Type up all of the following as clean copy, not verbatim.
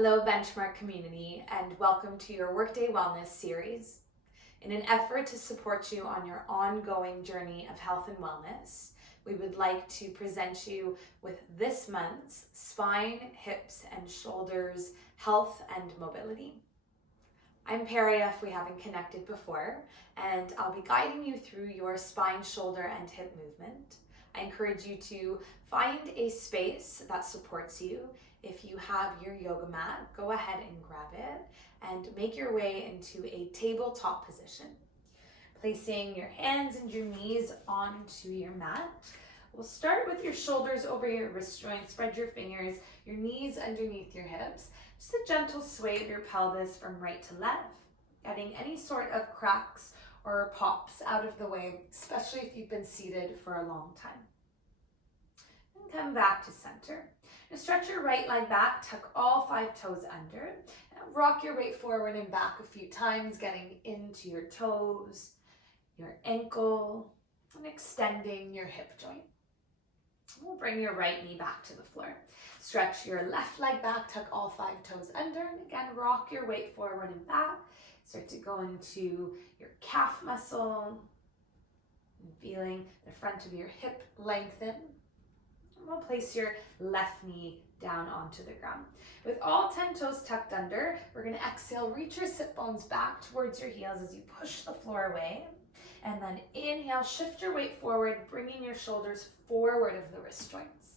Hello, Benchmark community, and welcome to your Workday Wellness Series. In an effort to support you on your ongoing journey of health and wellness, we would like to present you with this month's Spine, Hips, and Shoulders Health and Mobility. I'm Paria, if we haven't connected before, and I'll be guiding you through your spine, shoulder, and hip movement. I encourage you to find a space that supports you. If you have your yoga mat, go ahead and grab it and make your way into a tabletop position. Placing your hands and your knees onto your mat. We'll start with your shoulders over your wrist joints. Spread your fingers, your knees underneath your hips. Just a gentle sway of your pelvis from right to left, getting any sort of cracks or pops out of the way, especially if you've been seated for a long time. And come back to center. Now stretch your right leg back, tuck all 5 toes under. Now rock your weight forward and back a few times, getting into your toes, your ankle, and extending your hip joint. We'll bring your right knee back to the floor. Stretch your left leg back, tuck all 5 toes under, and again, rock your weight forward and back. Start to go into your calf muscle, and feeling the front of your hip lengthen. And we'll place your left knee down onto the ground. With all 10 toes tucked under, we're gonna exhale, reach your sit bones back towards your heels as you push the floor away. And then inhale, shift your weight forward, bringing your shoulders forward of the wrist joints.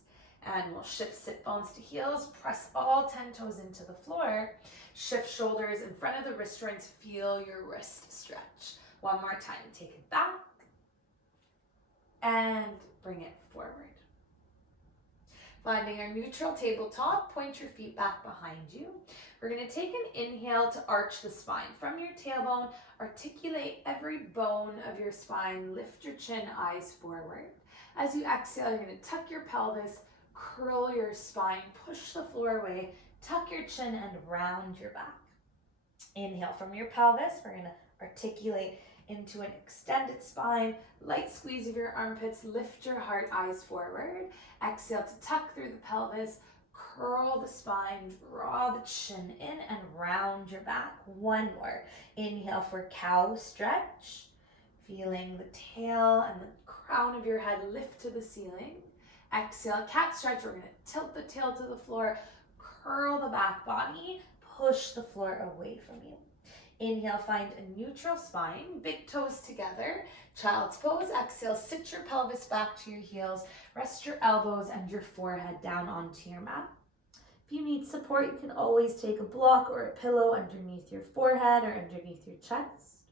And we'll shift sit bones to heels, press all 10 toes into the floor, shift shoulders in front of the wrist joints, feel your wrist stretch. One more time, take it back and bring it forward. Finding our neutral tabletop, point your feet back behind you. We're going to take an inhale to arch the spine. From your tailbone, articulate every bone of your spine, lift your chin, eyes forward. As you exhale, you're going to tuck your pelvis, curl your spine, push the floor away, tuck your chin, and round your back. Inhale from your pelvis, we're going to articulate into an extended spine, light squeeze of your armpits, lift your heart, eyes forward. Exhale to tuck through the pelvis, curl the spine, draw the chin in, and round your back. One more. Inhale for cow stretch, feeling the tail and the crown of your head lift to the ceiling. Exhale, cat stretch. We're going to tilt the tail to the floor, curl the back body, push the floor away from you. Inhale, find a neutral spine, big toes together, child's pose. Exhale, sit your pelvis back to your heels, rest your elbows and your forehead down onto your mat. If you need support, you can always take a block or a pillow underneath your forehead or underneath your chest.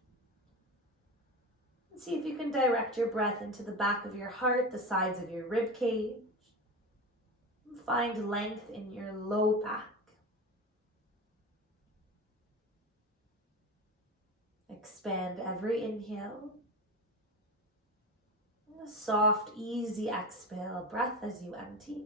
And see if you can direct your breath into the back of your heart, the sides of your rib cage. Find length in your low back. Expand every inhale. And a soft, easy exhale, breath as you empty.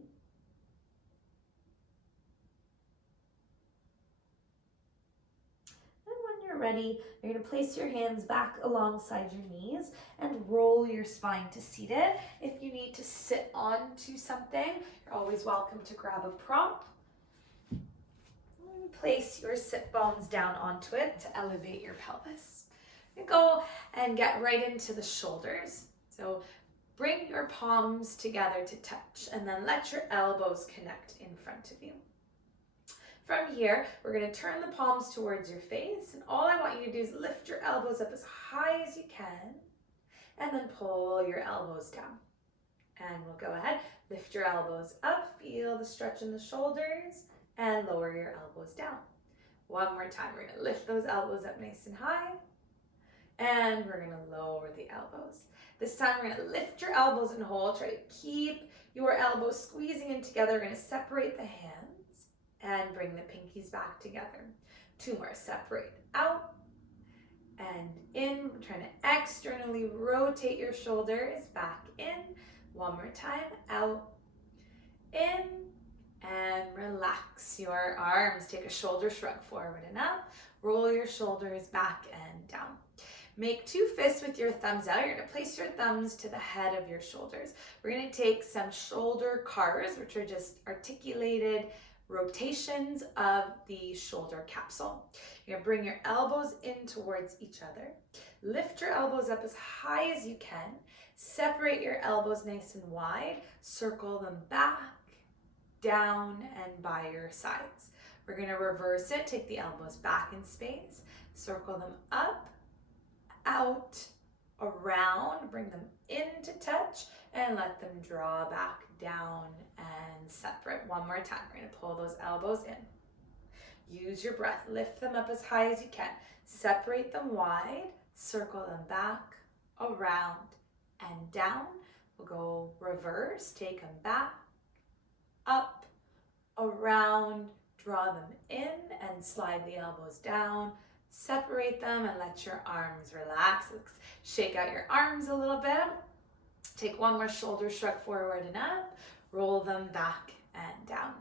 And when you're ready, you're going to place your hands back alongside your knees and roll your spine to seated. If you need to sit onto something, you're always welcome to grab a prop. And place your sit bones down onto it to elevate your pelvis. And go and get right into the shoulders. So bring your palms together to touch and then let your elbows connect in front of you. From here, we're going to turn the palms towards your face, and all I want you to do is lift your elbows up as high as you can and then pull your elbows down. And we'll go ahead, lift your elbows up, feel the stretch in the shoulders, and lower your elbows down. One more time, we're going to lift those elbows up nice and high. And we're going to lower the elbows. This time we're going to lift your elbows and hold. Try to keep your elbows squeezing in together. We're going to separate the hands and bring the pinkies back together. 2 more. Separate out and in. We're trying to externally rotate your shoulders back in. One more time. Out, in, and relax your arms. Take a shoulder shrug forward and up. Roll your shoulders back and down. Make 2 fists with your thumbs out. You're going to place your thumbs to the head of your shoulders. We're going to take some shoulder cars, which are just articulated rotations of the shoulder capsule. You're gonna bring your elbows in towards each other. Lift your elbows up as high as you can. Separate your elbows nice and wide. Circle them back, down, and by your sides. We're gonna reverse it. Take the elbows back in space. Circle them up, out, around. Bring them into touch and let them draw back down and separate. One more time. We're gonna pull those elbows in. Use your breath. Lift them up as high as you can. Separate them wide. Circle them back, around, and down. We'll go reverse. Take them back, up, around, draw them in, and slide the elbows down. Separate them and let your arms relax. Shake out your arms a little bit. Take one more shoulder shrug forward and up. Roll them back and down.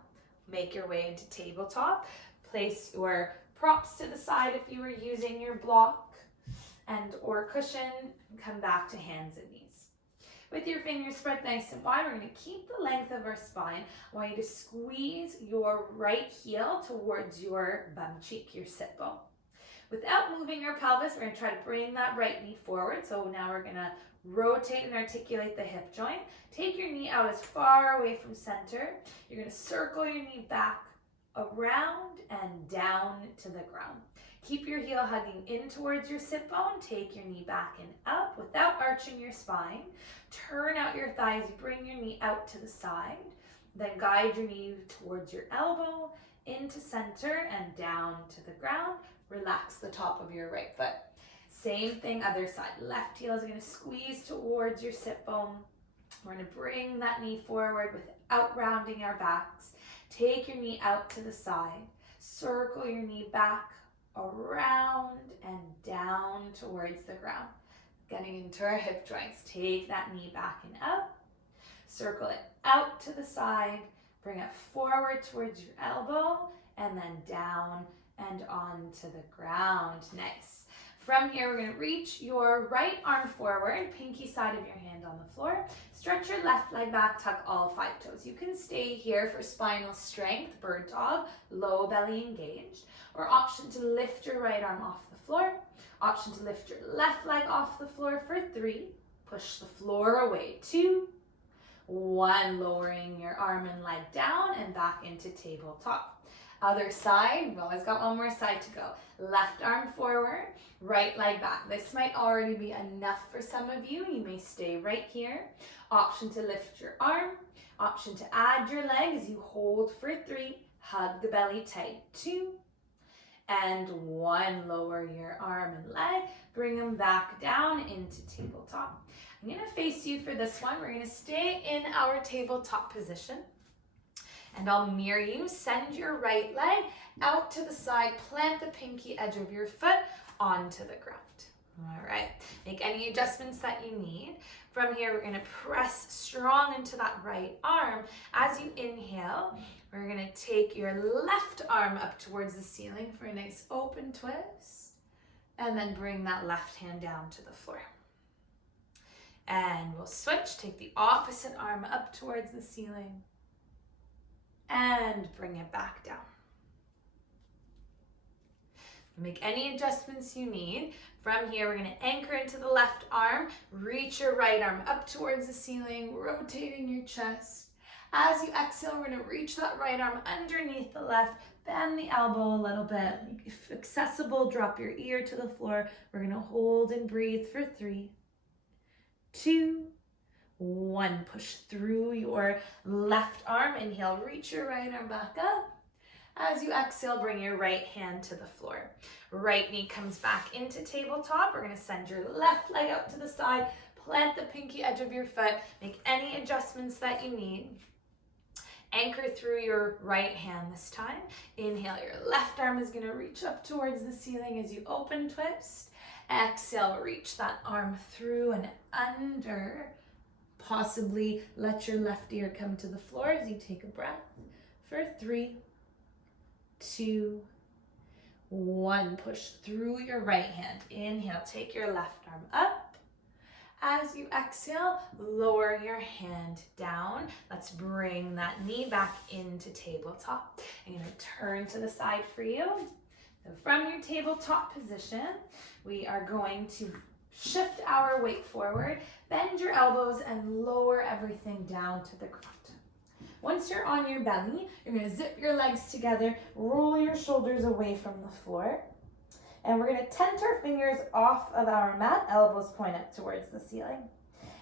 Make your way into tabletop. Place your props to the side if you were using your block and or cushion. Come back to hands and knees. With your fingers spread nice and wide, we're going to keep the length of our spine. I want you to squeeze your right heel towards your bum cheek, your sit bone. Without moving your pelvis, we're going to try to bring that right knee forward. So now we're going to rotate and articulate the hip joint. Take your knee out as far away from center. You're going to circle your knee back, around, and down to the ground. Keep your heel hugging in towards your sit bone. Take your knee back and up without arching your spine. Turn out your thighs. Bring your knee out to the side. Then guide your knee towards your elbow, into center, and down to the ground. Relax the top of your right foot. Same thing, other side. Left heel is going to squeeze towards your sit bone. We're going to bring that knee forward without rounding our backs. Take your knee out to the side. Circle your knee back, around, and down towards the ground. Getting into our hip joints. Take that knee back and up. Circle it out to the side. Bring it forward towards your elbow, and then down and onto the ground. Nice. From here, we're going to reach your right arm forward, pinky side of your hand on the floor. Stretch your left leg back, tuck all 5 toes. You can stay here for spinal strength, bird dog, low belly engaged, or option to lift your right arm off the floor. Option to lift your left leg off the floor for 3. Push the floor away. 2, 1, lowering your arm and leg down and back into tabletop. Other side, we've always got one more side to go. Left arm forward, right leg back. This might already be enough for some of you. You may stay right here. Option to lift your arm. Option to add your leg as you hold for 3. Hug the belly tight. 2 and 1. Lower your arm and leg. Bring them back down into tabletop. I'm going to face you for this one. We're going to stay in our tabletop position. And I'll mirror you. Send your right leg out to the side. Plant the pinky edge of your foot onto the ground. All right. Make any adjustments that you need. From here, we're going to press strong into that right arm. As you inhale, we're going to take your left arm up towards the ceiling for a nice open twist. And then bring that left hand down to the floor. And we'll switch. Take the opposite arm up towards the ceiling. And bring it back down. Make any adjustments you need. From here, we're going to anchor into the left arm. Reach your right arm up towards the ceiling, rotating your chest. As you exhale, we're going to reach that right arm underneath the left. Bend the elbow a little bit. If accessible, drop your ear to the floor. We're going to hold and breathe for 3, 2, 1. Push through your left arm. Inhale, reach your right arm back up. As you exhale, bring your right hand to the floor. Right knee comes back into tabletop. We're going to send your left leg out to the side. Plant the pinky edge of your foot. Make any adjustments that you need. Anchor through your right hand this time. Inhale, your left arm is going to reach up towards the ceiling as you open twist. Exhale, reach that arm through and under. Possibly let your left ear come to the floor as you take a breath for 3, 2, 1. Push through your right hand. Inhale, take your left arm up. As you exhale, lower your hand down. Let's bring that knee back into tabletop. I'm going to turn to the side for you. So from your tabletop position, we are going to shift our weight forward, bend your elbows, and lower everything down to the ground. Once you're on your belly, you're going to zip your legs together, roll your shoulders away from the floor, and we're going to tent our fingers off of our mat, elbows point up towards the ceiling.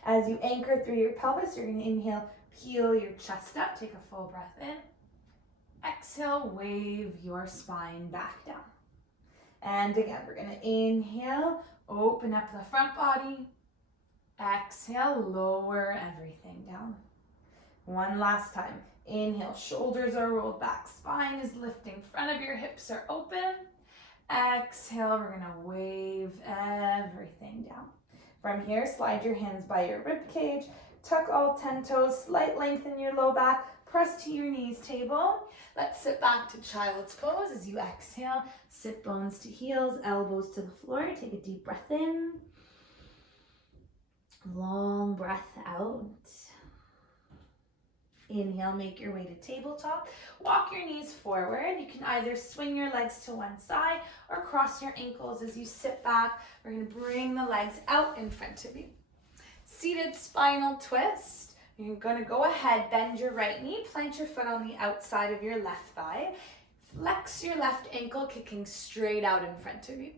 As you anchor through your pelvis, you're going to inhale, peel your chest up, take a full breath in. Exhale, wave your spine back down. And again, we're going to inhale, open up the front body. Exhale, lower everything down. One last time. Inhale, shoulders are rolled back, spine is lifting, front of your hips are open. Exhale, we're going to wave everything down. From here, slide your hands by your rib cage, tuck all 10 toes, slight length in your low back, press to your knees, table. Let's sit back to child's pose. As you exhale, sit bones to heels, elbows to the floor. Take a deep breath in. Long breath out. Inhale, make your way to tabletop. Walk your knees forward. You can either swing your legs to one side or cross your ankles as you sit back. We're going to bring the legs out in front of you. Seated spinal twist. You're going to go ahead, bend your right knee, plant your foot on the outside of your left thigh. Flex your left ankle, kicking straight out in front of you.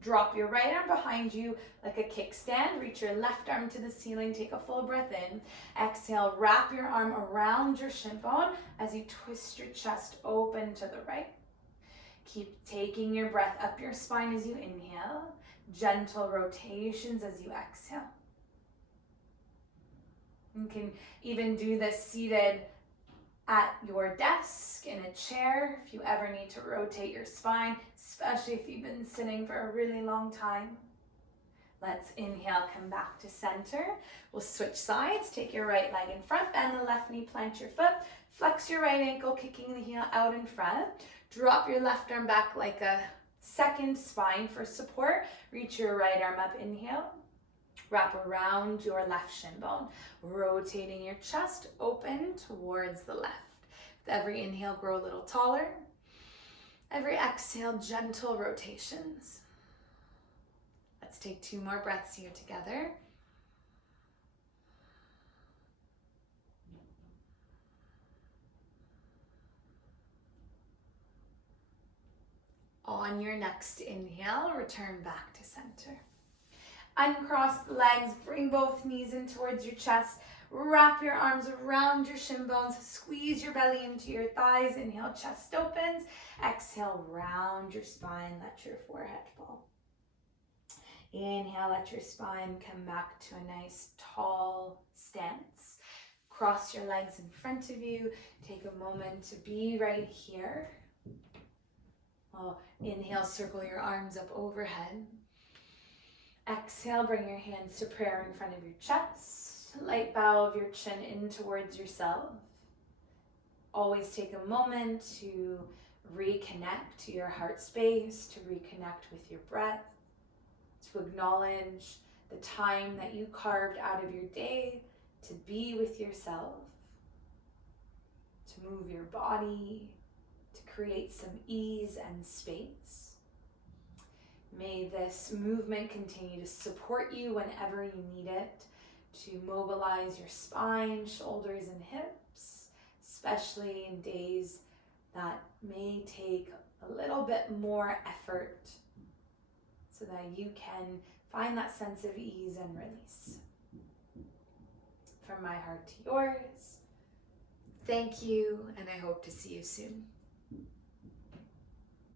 Drop your right arm behind you like a kickstand. Reach your left arm to the ceiling. Take a full breath in. Exhale, wrap your arm around your shin bone as you twist your chest open to the right. Keep taking your breath up your spine as you inhale. Gentle rotations as you exhale. You can even do this seated at your desk, in a chair, if you ever need to rotate your spine, especially if you've been sitting for a really long time. Let's inhale, come back to center. We'll switch sides. Take your right leg in front, bend the left knee, plant your foot, flex your right ankle, kicking the heel out in front. Drop your left arm back like a second spine for support. Reach your right arm up, inhale. Wrap around your left shin bone, rotating your chest open towards the left. With every inhale, grow a little taller. Every exhale, gentle rotations. Let's take 2 more breaths here together. On your next inhale, return back to center. Uncross the legs, bring both knees in towards your chest. Wrap your arms around your shin bones. Squeeze your belly into your thighs. Inhale, chest opens. Exhale, round your spine. Let your forehead fall. Inhale, let your spine come back to a nice tall stance. Cross your legs in front of you. Take a moment to be right here. Inhale, circle your arms up overhead. Exhale, bring your hands to prayer in front of your chest. Light bow of your chin in towards yourself. Always take a moment to reconnect to your heart space, to reconnect with your breath, to acknowledge the time that you carved out of your day to be with yourself, to move your body, to create some ease and space. May this movement continue to support you whenever you need it, to mobilize your spine, shoulders, and hips, especially in days that may take a little bit more effort, so that you can find that sense of ease and release. From my heart to yours, thank you, and I hope to see you soon.